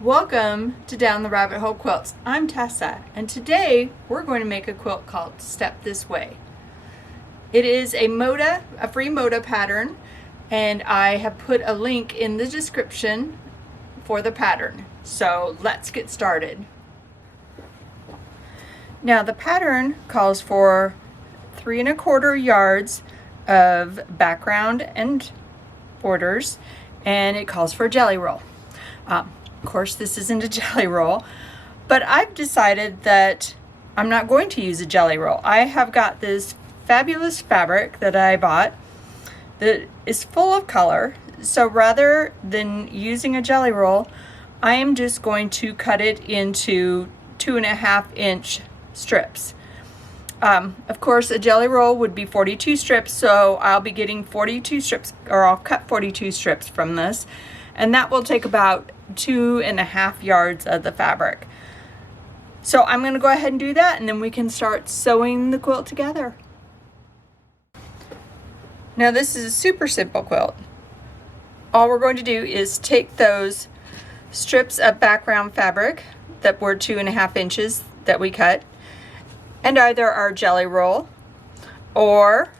Welcome to Down the Rabbit Hole Quilts. I'm Tessa, and today we're going to make a quilt called Step This Way. It is a free Moda pattern, and I have put a link in the description for the pattern. So let's get started. Now the pattern calls for 3 1/4 yards of background and borders, and it calls for a jelly roll. Of course, this isn't a jelly roll, but I've decided that I'm not going to use a jelly roll. I have got this fabulous fabric that I bought that is full of color. So rather than using a jelly roll, I am just going to cut it into 2.5-inch strips. Of course, a jelly roll would be 42 strips, so I'll be getting 42 strips, or I'll cut 42 strips from this, and that will take about 2.5 yards of the fabric. So I'm going to go ahead and do that, and then we can start sewing the quilt together. Now this is a super simple quilt. All we're going to do is take those strips of background fabric that were 2.5 inches that we cut, and either our jelly roll, or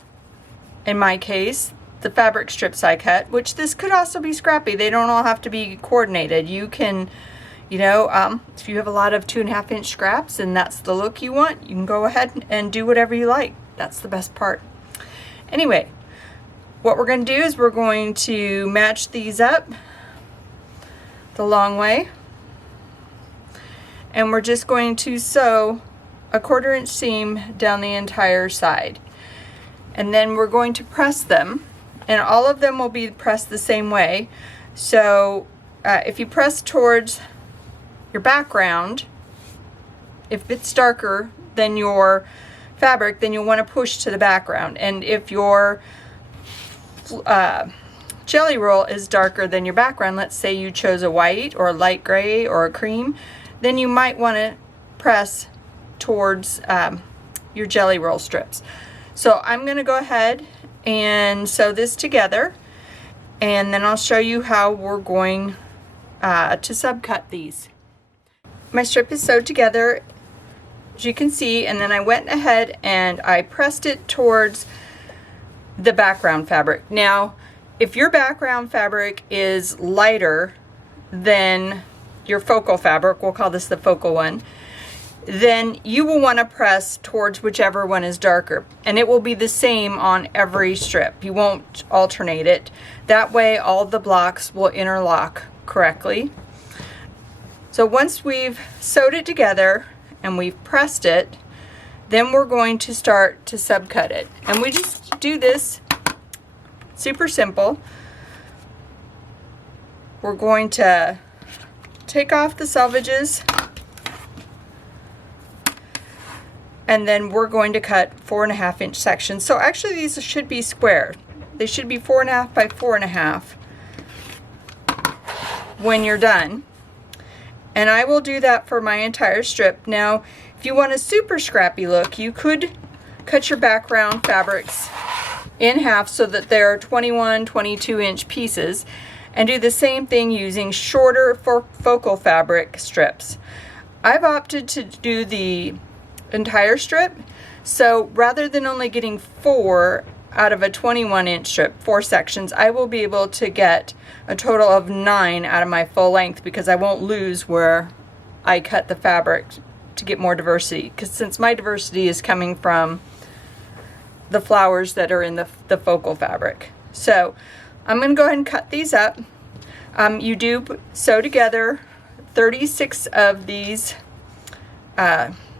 in my case, the fabric strips I cut, which this could also be scrappy. They don't all have to be coordinated. You can, if you have a lot of 2.5-inch scraps and that's the look you want, you can go ahead and do whatever you like. That's the best part. Anyway, what we're going to do is we're going to match these up the long way, and we're just going to sew a 1/4-inch seam down the entire side, and then we're going to press them, and all of them will be pressed the same way. So if you press towards your background, if it's darker than your fabric, then you'll want to push to the background, and if your jelly roll is darker than your background, let's say you chose a white or a light gray or a cream, then you might want to press towards your jelly roll strips. So I'm going to go ahead and sew this together, and then I'll show you how we're going to subcut these. My strip is sewed together, as you can see, and then I went ahead and I pressed it towards the background fabric. Now, if your background fabric is lighter than your focal fabric, we'll call this the focal one, then you will want to press towards whichever one is darker, and it will be the same on every strip. You won't alternate it. That way all the blocks will interlock correctly. So once we've sewed it together and we've pressed it, then we're going to start to subcut it, and we just do this super simple. We're going to take off the selvages, and then we're going to cut 4.5-inch sections. So actually these should be square. They should be 4.5 by 4.5 when you're done. And I will do that for my entire strip. Now, if you want a super scrappy look, you could cut your background fabrics in half so that they're 21, 22-inch pieces, and do the same thing using shorter focal fabric strips. I've opted to do the entire strip, so rather than only getting 4 out of a 21-inch strip, 4 sections, I will be able to get a total of 9 out of my full length, because I won't lose where I cut the fabric to get more diversity, because since my diversity is coming from the flowers that are in the focal fabric. So I'm going to go ahead and cut these up. You do sew together 36 of these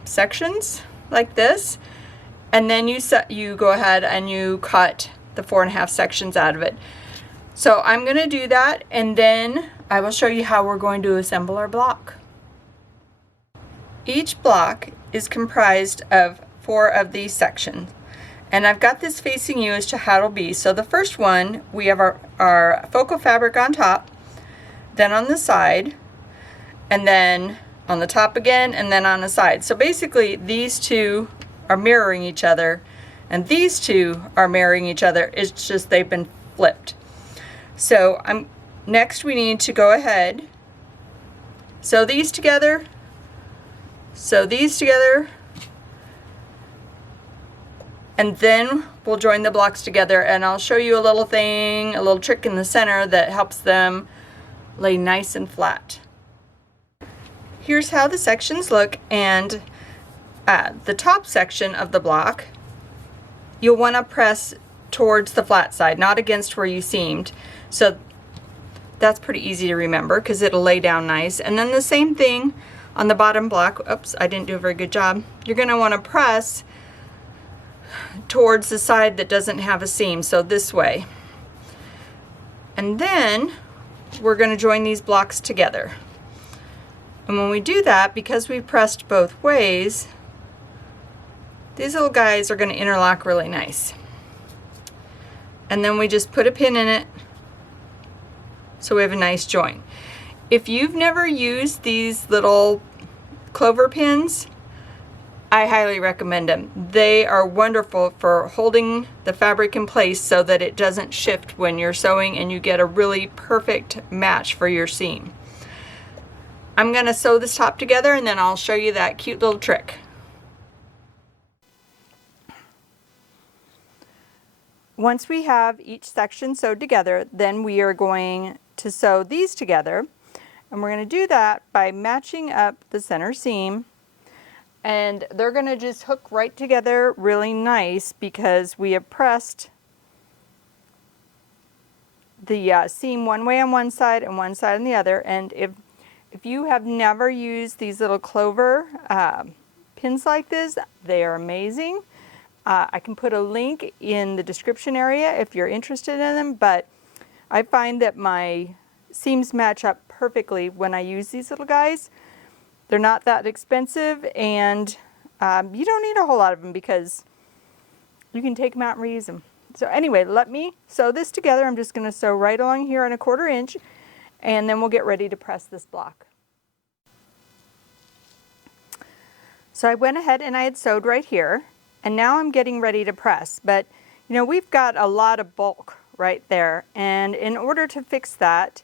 sections like this, and then you go ahead and you cut the 4.5 sections out of it. So I'm going to do that, and then I will show you how we're going to assemble our block. Each block is comprised of 4 of these sections, and I've got this facing you as to how it'll be. So the first one, we have our focal fabric on top, then on the side, and then on the top again, and then on the side. So basically these two are mirroring each other, and these two are mirroring each other. It's just they've been flipped. So next we need to go ahead Sew these together, sew these together, and then we'll join the blocks together, and I'll show you a little thing, a little trick in the center that helps them lay nice and flat. Here's how the sections look, and the top section of the block, you'll want to press towards the flat side, not against where you seamed. So that's pretty easy to remember because it'll lay down nice. And then the same thing on the bottom block. Oops, I didn't do a very good job. You're going to want to press towards the side that doesn't have a seam, so this way. And then we're going to join these blocks together. And when we do that, because we pressed both ways, these little guys are going to interlock really nice. And then we just put a pin in it so we have a nice join. If you've never used these little Clover pins, I highly recommend them. They are wonderful for holding the fabric in place so that it doesn't shift when you're sewing, and you get a really perfect match for your seam. I'm going to sew this top together, and then I'll show you that cute little trick. Once we have each section sewed together, then we are going to sew these together, and we're going to do that by matching up the center seam. And they're going to just hook right together really nice because we have pressed the seam one way on one side and one side on the other. And if you have never used these little Clover pins like this, they are amazing. I can put a link in the description area if you're interested in them, but I find that my seams match up perfectly when I use these little guys. They're not that expensive, and you don't need a whole lot of them because you can take them out and reuse them. So anyway, let me sew this together. I'm just going to sew right along here on 1/4 inch, and then we'll get ready to press this block. So I went ahead and I had sewed right here, and now I'm getting ready to press. But you know, we've got a lot of bulk right there, and in order to fix that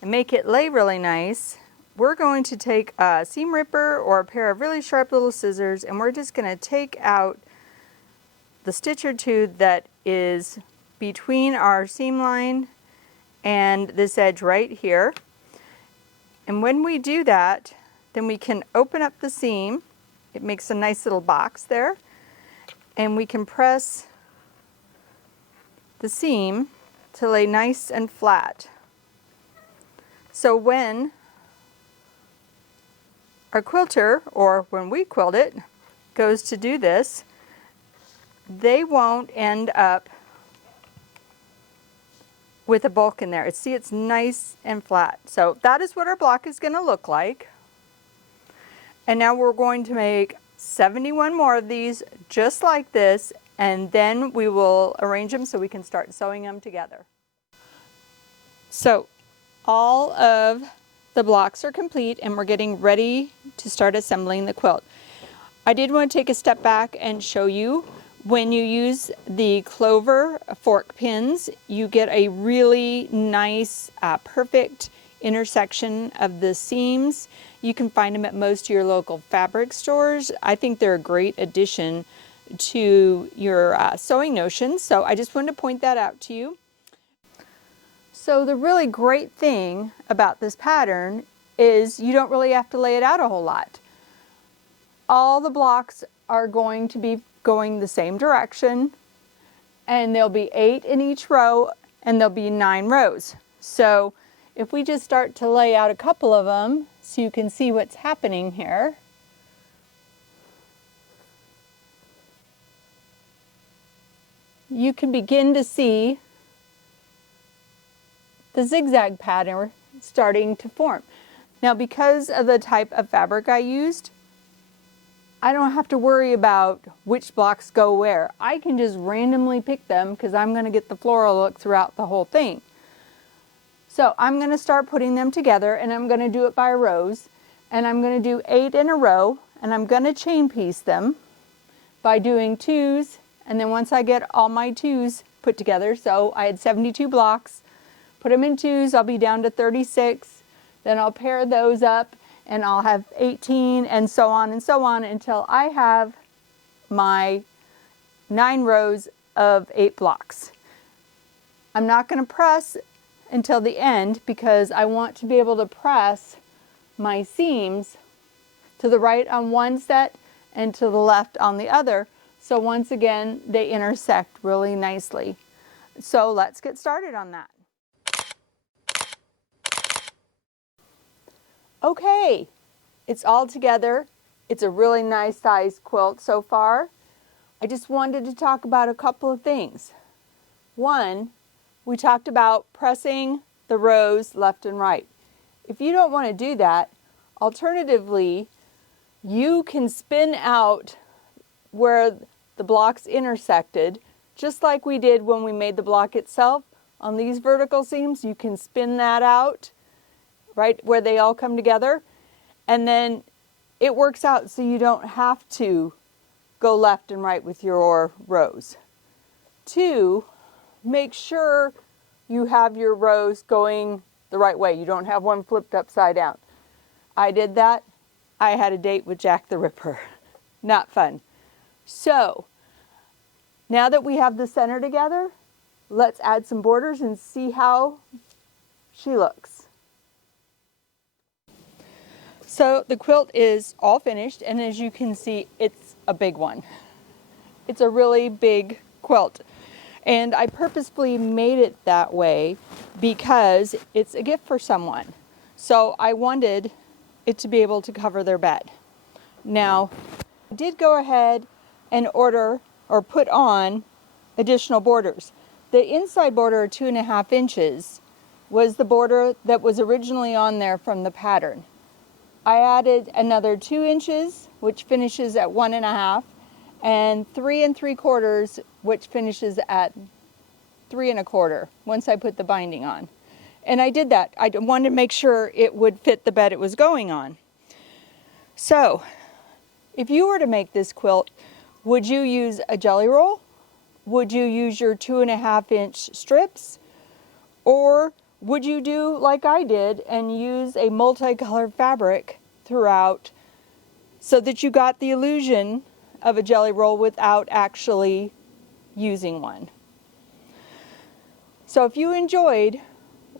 and make it lay really nice, we're going to take a seam ripper or a pair of really sharp little scissors, and we're just going to take out the stitch or two that is between our seam line and this edge right here. And when we do that, then we can open up the seam. It makes a nice little box there, and we can press the seam to lay nice and flat. So when our quilter, or when we quilt it, goes to do this, they won't end up with a bulk in there. See, it's nice and flat. So that is what our block is going to look like. And now we're going to make 71 more of these just like this, and then we will arrange them so we can start sewing them together. So all of the blocks are complete, and we're getting ready to start assembling the quilt. I did want to take a step back and show you, when you use the Clover fork pins, you get a really nice, perfect intersection of the seams. You can find them at most of your local fabric stores. I think they're a great addition to your sewing notions, so I just wanted to point that out to you. So the really great thing about this pattern is you don't really have to lay it out a whole lot. All the blocks are going to be going the same direction, and there'll be 8 in each row, and there'll be 9 rows. So if we just start to lay out a couple of them so you can see what's happening here. You can begin to see the zigzag pattern starting to form. Now, because of the type of fabric I used, I don't have to worry about which blocks go where. I can just randomly pick them because I'm going to get the floral look throughout the whole thing. So I'm going to start putting them together, and I'm going to do it by rows, and I'm going to do 8 in a row, and I'm going to chain piece them by doing 2s, and then once I get all my 2s put together, so I had 72 blocks, put them in 2s, I'll be down to 36, then I'll pair those up, and I'll have 18 and so on until I have my 9 rows of 8 blocks. I'm not going to press until the end because I want to be able to press my seams to the right on one set and to the left on the other. So once again, they intersect really nicely. So let's get started on that. Okay, it's all together. It's a really nice size quilt so far. I just wanted to talk about a couple of things. One, we talked about pressing the rows left and right. If you don't want to do that, alternatively, you can spin out where the blocks intersected, just like we did when we made the block itself. On these vertical seams, you can spin that out right where they all come together, and then it works out so you don't have to go left and right with your rows. 2, make sure you have your rows going the right way. You don't have one flipped upside down. I did that. I had a date with Jack the Ripper. Not fun. So, now that we have the center together, let's add some borders and see how she looks. So the quilt is all finished, and as you can see, it's a big one. It's a really big quilt. And I purposefully made it that way because it's a gift for someone. So I wanted it to be able to cover their bed. Now, I did go ahead and order or put on additional borders. The inside border, 2.5 inches, was the border that was originally on there from the pattern. I added another 2 inches, which finishes at 1.5, and 3 3/4, which finishes at 3 1/4 once I put the binding on. And I did that. I wanted to make sure it would fit the bed it was going on. So, if you were to make this quilt, would you use a jelly roll? Would you use your 2.5 inch strips? Or would you do like I did and use a multicolored fabric throughout so that you got the illusion of a jelly roll without actually using one? So if you enjoyed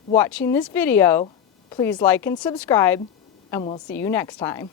watching this video, please like and subscribe, and we'll see you next time.